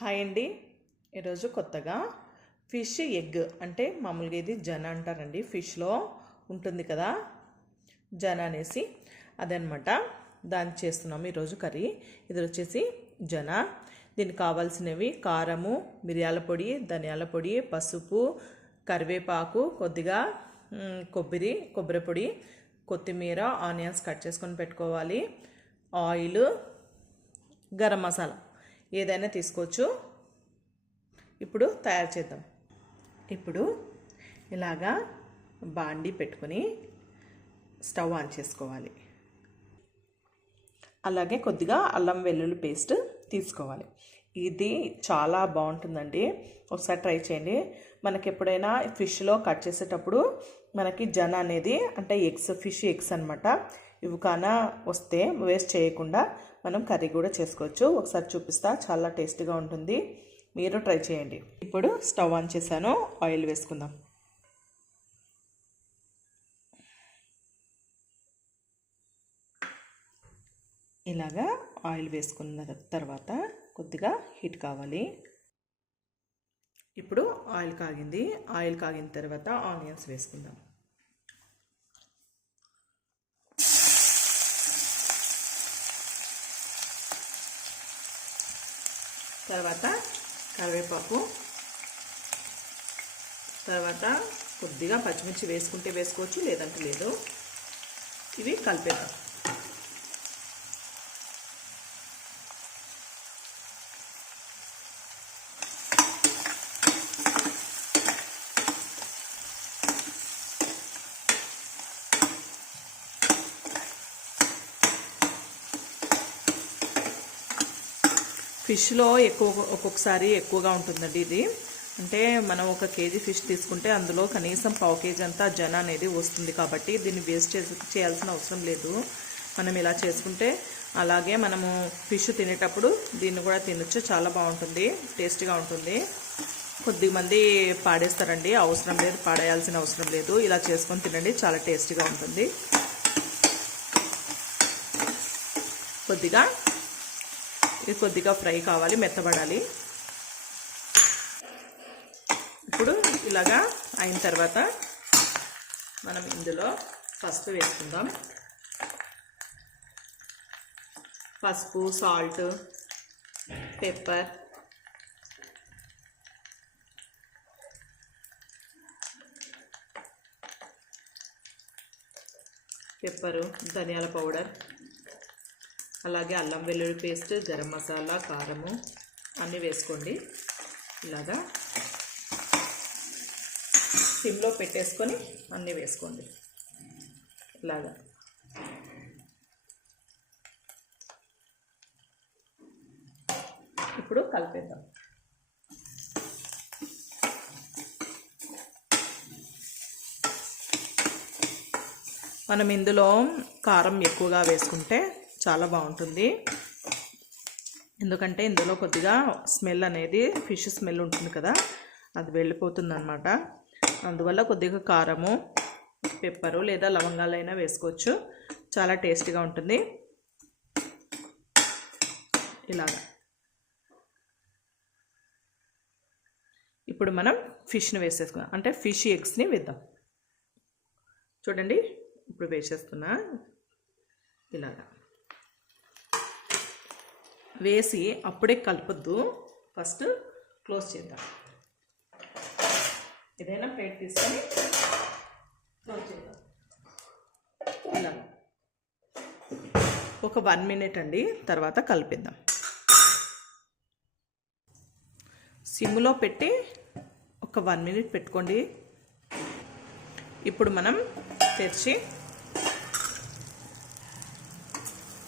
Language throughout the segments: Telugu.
హాయ్ అండి. ఈరోజు కొత్తగా ఫిష్ ఎగ్ అంటే మామూలుగా ఇది జన అంటారండి. ఫిష్లో ఉంటుంది కదా? జన అనేసి అదనమాట. దాన్ని చేస్తున్నాము ఈరోజు కర్రీ. ఇది వచ్చేసి జన. దీనికి కావాల్సినవి కారము మిరియాల పొడి ధనియాల పొడి పసుపు కరివేపాకు కొద్దిగా కొబ్బరి కొబ్బరి పొడి కొత్తిమీర ఆనియన్స్ కట్ చేసుకొని పెట్టుకోవాలి. ఆయిల్ గరం మసాలా. ఏదైనా తీసుకోవచ్చు. ఇప్పుడు తయారు చేద్దాం. ఇప్పుడు ఇలాగా బాండి పెట్టుకొని స్టవ్ ఆన్ చేసుకోవాలి. అలాగే కొద్దిగా అల్లం వెల్లుల్లి పేస్ట్ తీసుకోవాలి. ఇది చాలా బాగుంటుందండి. ఒకసారి ట్రై చేయండి. మనకి ఎప్పుడైనా ఫిష్లో కట్ చేసేటప్పుడు మనకి జన అనేది అంటే ఎగ్స్ ఫిష్ ఎగ్స్ అనమాట ఇవి కానా వస్తే వేస్ట్ చేయకుండా మనం కర్రీ కూడా చేసుకోవచ్చు. ఒకసారి చూపిస్తా చాలా టేస్టీగా ఉంటుంది. మీరు ట్రై చేయండి. ఇప్పుడు స్టవ్ ఆన్ చేశాను. ఆయిల్ వేసుకుందాం. ఇలాగా ఆయిల్ వేసుకున్న తర్వాత కొద్దిగా హీట్ కావాలి. ఇప్పుడు ఆయిల్ కాగింది. ఆయిల్ కాగిన తర్వాత ఆనియన్స్ వేసుకుందాం. తర్వాత కరివేపాకు తర్వాత కొద్దిగా పచ్చిమిర్చి వేసుకుంటే వేసుకోవచ్చు లేదంటే లేదు. ఇవి కలిపేద్దాం. ఫిష్లో ఎక్కువ ఒక్కొక్కసారి ఎక్కువగా ఉంటుందండి ఇది. అంటే మనం ఒక కేజీ ఫిష్ తీసుకుంటే అందులో కనీసం పావు కేజీ అంతా జన అనేది వస్తుంది కాబట్టి దీన్ని వేస్ట్ చేయాల్సిన అవసరం లేదు. మనం ఇలా చేసుకుంటే అలాగే మనము ఫిష్ తినేటప్పుడు దీన్ని కూడా తినొచ్చు చాలా బాగుంటుంది టేస్టీగా ఉంటుంది. కొద్దిమంది పాడేస్తారండి అవసరం లేదు పాడేయాల్సిన అవసరం లేదు. ఇలా చేసుకొని తినండి చాలా టేస్టీగా ఉంటుంది. కొద్దిగా ఇది కొద్దిగా ఫ్రై కావాలి మెత్తబడాలి. ఇప్పుడు ఇలాగా అయిన తర్వాత మనం ఇందులో పసుపు వేసుకుందాం. పసుపు సాల్ట్ పెప్పర్. పెప్పరు ధనియాల పౌడర్. అలాగే అల్లం వెల్లుల్లి పేస్ట్ గరం మసాలా కారము అన్నీ వేసుకోండి. ఇలాగా సిమ్లో పెట్టేసుకొని అన్నీ వేసుకోండి. ఇలాగా. ఇప్పుడు కలిపేద్దాం. మనం ఇందులో కారం ఎక్కువగా వేసుకుంటే చాలా బాగుంటుంది. ఎందుకంటే ఇందులో కొద్దిగా స్మెల్ అనేది ఫిష్ స్మెల్ ఉంటుంది కదా అది వెళ్ళిపోతుంది అనమాట అందువల్ల కొద్దిగా కారము పెప్పరు లేదా లవంగాలైనా వేసుకోవచ్చు. చాలా టేస్టీగా ఉంటుంది. ఇలాగా. ఇప్పుడు మనం ఫిష్ని వేసేసుకుందాం. అంటే ఫిష్ ఎగ్స్ని వేద్దాం. చూడండి. ఇప్పుడు వేసేస్తున్నా. ఇలాగా. వేసి అప్పుడే కలపద్దు. ఫస్ట్ క్లోజ్ చేద్దాం. ఏదైనా ప్లేట్ తీసుకొని క్లోజ్ చేద్దాం. ఇలా. ఒక వన్ మినిట్ అండి తర్వాత కలిపిద్దాం. సిమ్లో పెట్టి ఒక వన్ మినిట్ పెట్టుకోండి. ఇప్పుడు మనం తెరిచి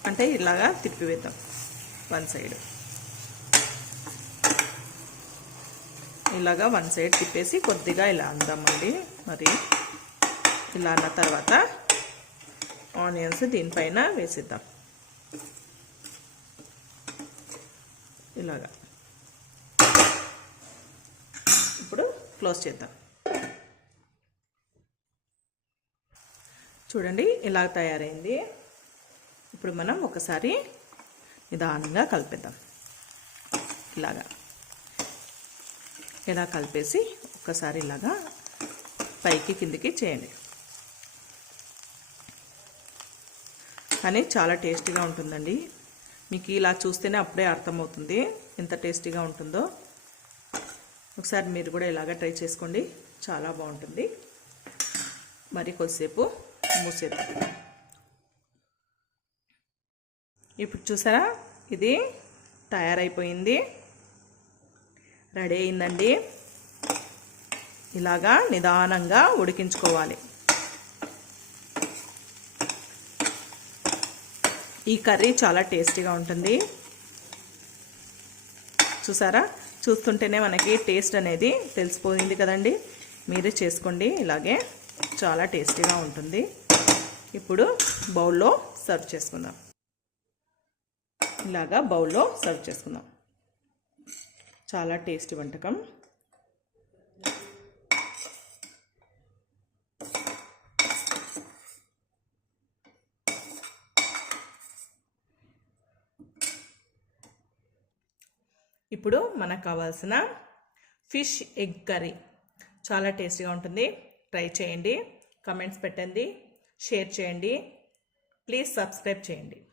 అంటే ఇలాగా తిప్పివేద్దాం. One side. ఇలాగా వన్ సైడ్ తిప్పేసి కొద్దిగా ఇలా అందామండి. మరి ఇలా అన్న తర్వాత ఆనియన్స్ దీనిపైన వేసిద్దాం. ఇలాగా. ఇప్పుడు క్లోజ్ చేద్దాం. చూడండి ఇలా తయారైంది. ఇప్పుడు మనం ఒకసారి నిదానంగా కలిపేద్దాం. ఇలాగా. ఇలా కలిపేసి ఒక్కసారి ఇలాగా పైకి కిందికి చేయండి. కానీ చాలా టేస్టీగా ఉంటుందండి. మీకు ఇలా చూస్తేనే అప్పుడే అర్థమవుతుంది ఎంత టేస్టీగా ఉంటుందో. ఒకసారి మీరు కూడా ఇలాగ ట్రై చేసుకోండి. చాలా బాగుంటుంది. మరి కొద్దిసేపు మూసేద్దాం. ఇప్పుడు చూసారా? ఇది తయారైపోయింది. రెడీ అయిందండి. ఇలాగా నిదానంగా ఉడికించుకోవాలి. ఈ కర్రీ చాలా టేస్టీగా ఉంటుంది. చూసారా? చూస్తుంటేనే మనకి టేస్ట్ అనేది తెలిసిపోయింది కదండి. మీరే చేసుకోండి. ఇలాగే చాలా టేస్టీగా ఉంటుంది. ఇప్పుడు బౌల్లో సర్వ్ చేసుకుందాం. ఇలాగా బౌల్లో సర్వ్ చేసుకుందాం. చాలా టేస్టీ వంటకం. ఇప్పుడు మనకు కావాల్సిన ఫిష్ ఎగ్ కర్రీ. చాలా టేస్టీగా ఉంటుంది. ట్రై చేయండి. కమెంట్స్ పెట్టండి. షేర్ చేయండి. ప్లీజ్ సబ్స్క్రైబ్ చేయండి.